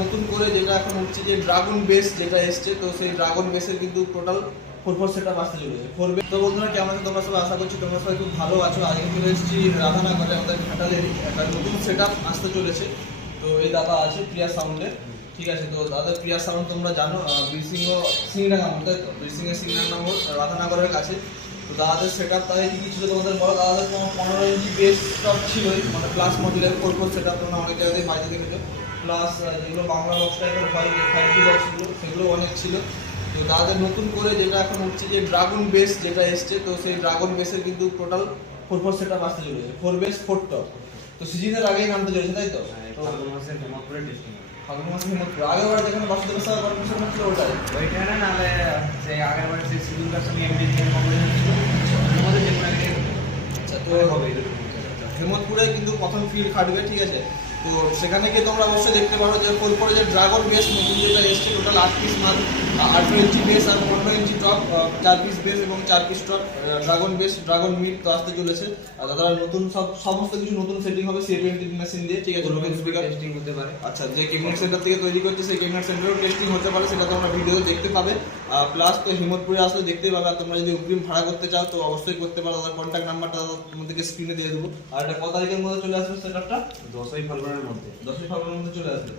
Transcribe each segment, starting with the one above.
নতুন করে যেটা এখন হচ্ছে যে ড্রাগন বেস যেটা এসছে, তো সেই ড্রাগন বেসের কিন্তু টোটাল ফোর ফোর সেট আসতে চলেছে। ফোর বেস তো বন্ধুরা, কেমন আছো? তোমরা সবাই আশা করছি তোমরা সবাই খুব ভালো আছো। আজকে চলে এসেছি রাধানগরে, আমাদের ঘাটালের একটা নতুন সেট আসতে চলেছে। তো এই দাদা আছে প্রিয়া সাউন্ডে। ঠিক আছে, তো দাদা, প্রিয়া সাউন্ড তোমরা জানো বীরসিংহ সিংডাঙ্গা মোড় তাই তো বীরসিংহের মোড় রাধানগরের কাছে। তো দাদাদের সেট আপ তাই কি ছিল তোমাদের? বলো, দাদাদের তোমার পনেরো ইঞ্চি বেস সব ছিলই মানে প্লাস মডেলের ফোর ফোর সেট আপ তোমরা অনেক জায়গায় বাইরে দেখেছ। প্লাস যেগুলো বাংলা বক্স টাইপের হয় ফাইভ বক্সগুলো সেগুলো অনেক ছিল। তো দাদাদের নতুন করে যেটা এখন উঠছে যে ড্রাগন বেস যেটা এসছে তো সেই ড্রাগন বেসের কিন্তু total four four set up আসতে চলেছে। ফোর বেস ফোর টপ তো সিজনের আগেই নামতে চলেছে তাই তো? তো ফাল্গুন মাসের হেমন্তপুরে টেস্টিং ফাল্গুন মাসে হিমতপুর আগের বার যেখানে বাসুদেব সাহা কর্পোরেশন ছিল ওটাই। ওইখানে নাহলে সেই আগের বার সেই সঙ্গে এমডি যে কোনো আচ্ছা তো হবে কিন্তু প্রথম ফিল্ড খাটবে ঠিক আছে? তো সেখানে গিয়ে তোমরা অবশ্যই দেখতে পারো যে পরে যে ড্রাগন বেস নতুন যেটা এসছে টোটাল আট পিস মাল আঠেরো ইঞ্চি বেস আর পনেরো ইঞ্চি টপ চার পিস বেস এবং চার piece top dragon bass dragon mid তো আসতে চলেছে। আর দাদা নতুন সব সমস্ত কিছু নতুন সেটিং হবে সি টোয়েন্টি মেশিন দিয়ে ঠিক আছে? নতুন স্পিকার টেস্টিং হতে পারে। আচ্ছা যে কেবিনেট সেন্টার থেকে তৈরি করছে সেই কেবিনেট সেন্টারেও টেস্টিং হতে পারে সেটা তোমরা ভিডিও দেখতে পাবে। প্লাস তো হিমতপুরে আসলে দেখতেই পাবে। আর তোমরা যদি অগ্রিম ভাড়া করতে চাও তো অবশ্যই করতে পারো। তাদের কন্ট্যাক্ট নাম্বারটা তোমাদেরকে স্ক্রিনে দিয়ে দেবো। আর এটা কত তারিখের মধ্যে চলে আসবে সেটআপটা দশই ফাল্গুনের মধ্যে। দশই ফাল্গুনের মধ্যে চলে আসবে।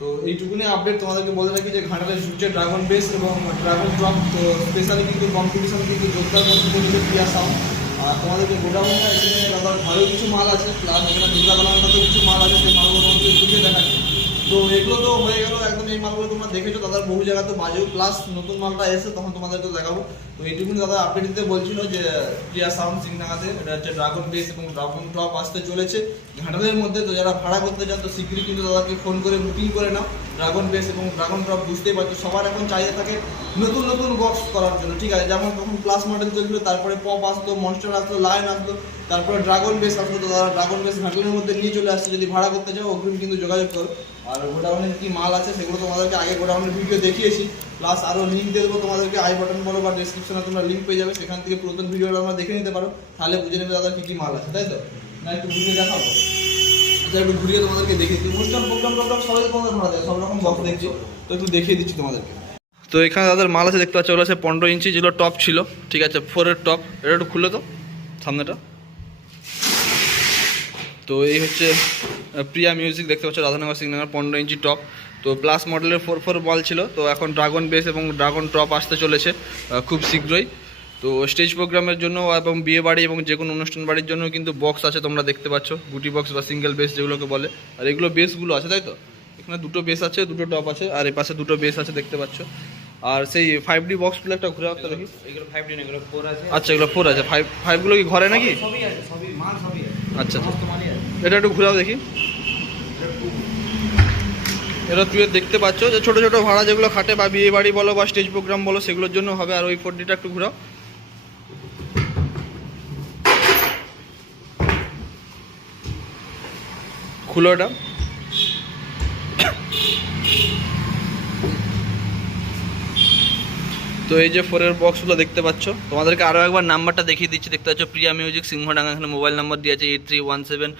তো এইটুকুনি আপডেট তোমাদেরকে বলে রাখি যে ঘাটালের ঝুঁকছে ড্রাগন বেস এবং ড্রাগন ড্রপ তো স্পেশালি কিন্তু কম্পিটিশন কিন্তু যোগদান করতে চলেছে প্রিয়া সাউন্ড আর তোমাদেরকে গোডাউনটা এখানে আবার ভালো কিছু মাল আছে প্লাস এখানে দুর্গা বানানোটাতেও কিছু মাল আছে সেই মালগুলো তোমাদের ঘুরিয়ে দেখাচ্ছি। তো এগুলো তো হয়ে গেল একদম এই মালগুলো তোমরা দেখেছ, দাদার বহু জায়গাতে বাজেও। প্লাস নতুন মালটা এসে তখন তোমাদেরকে দেখাবো। তো এইটুকুনি দাদা আপডেট দিতে বলছিল যে প্রিয়া সাউন্ড সিংডাঙ্গাতে এটা হচ্ছে ড্রাগন বেস এবং ড্রাগন ড্রপ আসতে চলেছে। ঘাটালের মধ্যে তো যারা ভাড়া করতে চান, তো শীঘ্রই কিন্তু দাদাকে ফোন করে বুকিং করে নাও। ড্রাগন বেস এবং ড্রাগন ড্রপ বুঝতেই পারছ, সবার এখন চাহিদা থাকে নতুন নতুন বক্স করার জন্য। ঠিক আছে, যেমন তখন প্লাস মডেল চলছিল তারপরে পপ আসতো মনস্টার আসলো লাইন আসলো তারপরে ড্রাগন বেস আসতো, তো দাদা ড্রাগন বেস ঘাটালের মধ্যে নিয়ে চলে আসছে। যদি ভাড়া করতে চাও, অগ্রিম কিন্তু যোগাযোগ করো। আর গোডাউনে কি মাল আছে সেগুলো তোমাদেরকে আগে গোডাউনের ভিডিও দেখিয়েছি। প্লাস আরও লিঙ্ক দিয়ে দেবো তোমাদেরকে আই বাটন বলো বা ডিসক্রিপশনে তোমরা লিঙ্ক পেয়ে যাবে, সেখান থেকে পুরাতন ভিডিওটা তোমরা দেখে নিতে পারো। তাহলে বুঝে নেবে দাদা কি কি মাল আছে, তাই তো? না একটু ঘুরিয়ে দেখাবো আচ্ছা একটু ঘুরিয়ে তোমাদেরকে দেখিয়ে দিই। অনুষ্ঠান প্রোগ্রাম টোগ্রাম সবাই তোমাদের ভাড়া দেয় সব রকম বক্স দেখছি। তো একটু দেখিয়ে দিচ্ছি তোমাদেরকে। তো এখানে দাদার মাল আছে, দেখতে পাচ্ছ, ওগুলো আছে পনেরো ইঞ্চি, যেগুলো টপ ছিল। ঠিক আছে ফোরের টপ এটা একটু খুলে তো সামনেটা। তো এই হচ্ছে প্রিয়া মিউজিক দেখতে পাচ্ছ রাধানগর সিগনাল পনেরো ইঞ্চি টপ তো প্লাস মডেলের ফোর ফোর বল ছিল তো এখন ড্রাগন বেস এবং ড্রাগন টপ আসতে চলেছে খুব শীঘ্রই। তো স্টেজ প্রোগ্রামের জন্য এবং বিয়ে বাড়ি এবং যে কোনো অনুষ্ঠান বাড়ির জন্য কিন্তু বক্স আছে তোমরা দেখতে পাচ্ছ গুটি বক্স বা সিঙ্গেল বেস যেগুলোকে বলে। আর এগুলো বেসগুলো আছে তাই তো? এখানে দুটো বেস আছে দুটো টপ আছে আর এ পাশে দুটো বেস আছে দেখতে পাচ্ছ। আর সেই ফাইভ ডি বক্সগুলো একটা ঘুরে আসতে দেখি। এগুলো ফাইভ ডি এগুলো ফোর আছে। আচ্ছা এগুলো ফোর আছে। ফাইভ ফাইভগুলো কি ঘরে নাকি? সবই আছে সবই মাল সবই আছে। আচ্ছা আচ্ছা। এটা একটু ঘুরাও দেখি। এটা তুই দেখতে পাচ্ছ যে ছোটো ছোটো ভাড়া যেগুলো খাটে বা বিয়ে বাড়ি বলো বা স্টেজ প্রোগ্রাম বলো, সেগুলোর জন্য হবে। আর ওই ফোর ডিটা একটু ঘুরাও। খুলো এটা। তো এই যে ফোরের বক্সগুলো দেখতে পাচ্ছ, তোমাদেরকে আরও একবার নাম্বারটা দেখিয়ে দিচ্ছি। দেখতে পাচ্ছ, প্রিয়া মিউজিক সিংহডাঙ্গা, এখানে মোবাইল নাম্বার দিয়ে আছে eight three one seven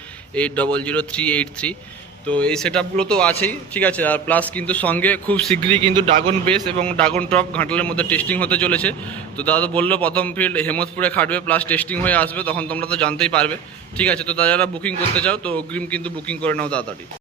eight double zero three eight three তো এই সেট তো আছেই, ঠিক আছে? আর প্লাস কিন্তু সঙ্গে খুব শীঘ্রই কিন্তু ড্রাগন বেস এবং ড্রাগন টপ ঘাটালের মধ্যে টেস্টিং হতে চলেছে। তো দাদা বলল, প্রথম ফিল্ড হেমতপুরে খাটবে প্লাস টেস্টিং হয়ে আসবে, তখন তোমরা তো জানতেই পারবে। ঠিক আছে, তো তারা বুকিং করতে চাও, তো অগ্রিম কিন্তু বুকিং করে নাও তাড়াতাড়ি।